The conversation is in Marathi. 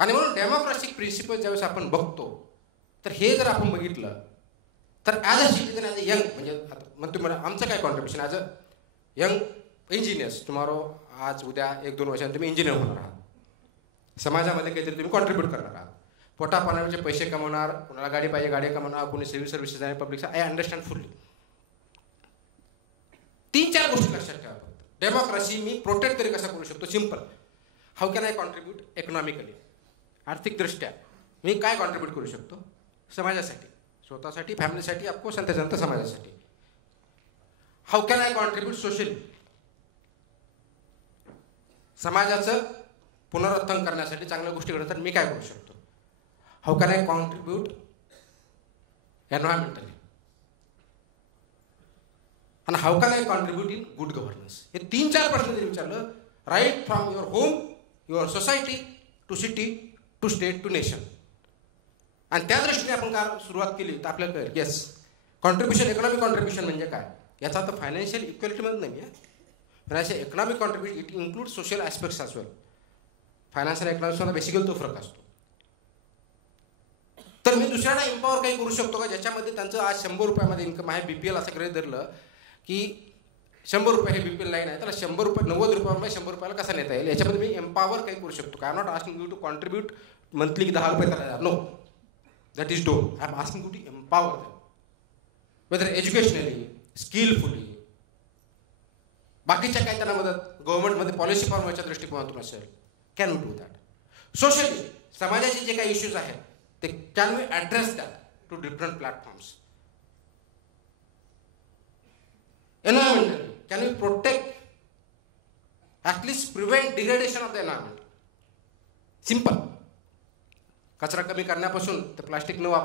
आणि म्हणून डेमोक्रेटिक प्रिन्सिपल ज्यावेळेस आपण बघतो तर हे जर आपण बघितलं तर as a citizen, as a young, म्हणजे मग तुम्ही आमचं काय contribution as a young engineers, tomorrow, आज उद्या 1-2 वर्षांनी तुम्ही इंजिनियर होणार आहात, समाजामध्ये काहीतरी तुम्ही कॉन्ट्रीब्यूट करणार आहात, पोटापाण्याचे पैसे कमवणार, कोणाला गाडी पाहिजे गाडी कमवणार, कोणी सिव्हिल सर्व्हिसेस आहे, पब्लिक, आय अंडरस्टँड फुल्ली. 3-4 गोष्टी लक्षात ठेवा. डेमोक्रेसी मी प्रोटेक्ट तरी कसा करू शकतो? Simple. How can I contribute economically? आर्थिकदृष्ट्या मी काय कॉन्ट्रीब्यूट करू शकतो समाजासाठी, स्वतःसाठी, फॅमिलीसाठी, ऑफकोर्स, आणि त्याच्यानंतर समाजासाठी. How can I contribute socially? समाजाचं पुनरुत्थान करण्यासाठी, चांगल्या गोष्टी घडतात, मी काय करू शकतो? How can I contribute environmentally? आणि how can I contribute in good governance? हे 3-4 प्रश्न जरी विचारलं, right from your home, your society, to city, to state, to nation, आणि त्या दृष्टीने आपण काय सुरुवात केली तर आपल्याला कळेल येस, कॉन्ट्रीब्युशन, इकॉनॉमिक कॉन्ट्रीब्युशन म्हणजे काय. याचा अर्थ फायनान्शियल इक्वॅलिटीमध्ये नाही आहे. Financial economic contribution it include social aspects as well. Financial इकॉनॉमिक्सला बेसिकली तो फरक असतो. तर मी दुसऱ्याला एम्पॉवर काही करू शकतो का ज्याच्यामध्ये त्यांचं आज 100 रुपयामध्ये इन्कम आहे, BPL असं गृहीत धरलं की 100 रुपये हे BPL लाईन आहे, त्याला 100 रुपये, 90 रुपयामध्ये 100 रुपयाला कसा नेता येईल, याच्यामध्ये मी एम्पॉवर काही करू शकतो का? I am not asking you to contribute monthly की 10 रुपये त्याला, no, that is don't. I am asking you to empower them, whether educationally, skillfully, बाकीच्या काय त्यांना मदत, गव्हर्नमेंटमध्ये पॉलिसी फॉर्मच्या दृष्टिकोनातून असेल, can we do that. Socially, समाजाचे जे काही इश्यूज आहेत ते can we address that to different platforms. Environmentally, can we protect, at least prevent degradation of the environment. Simple. कचरा कमी करण्यापासून ते प्लास्टिक न वापर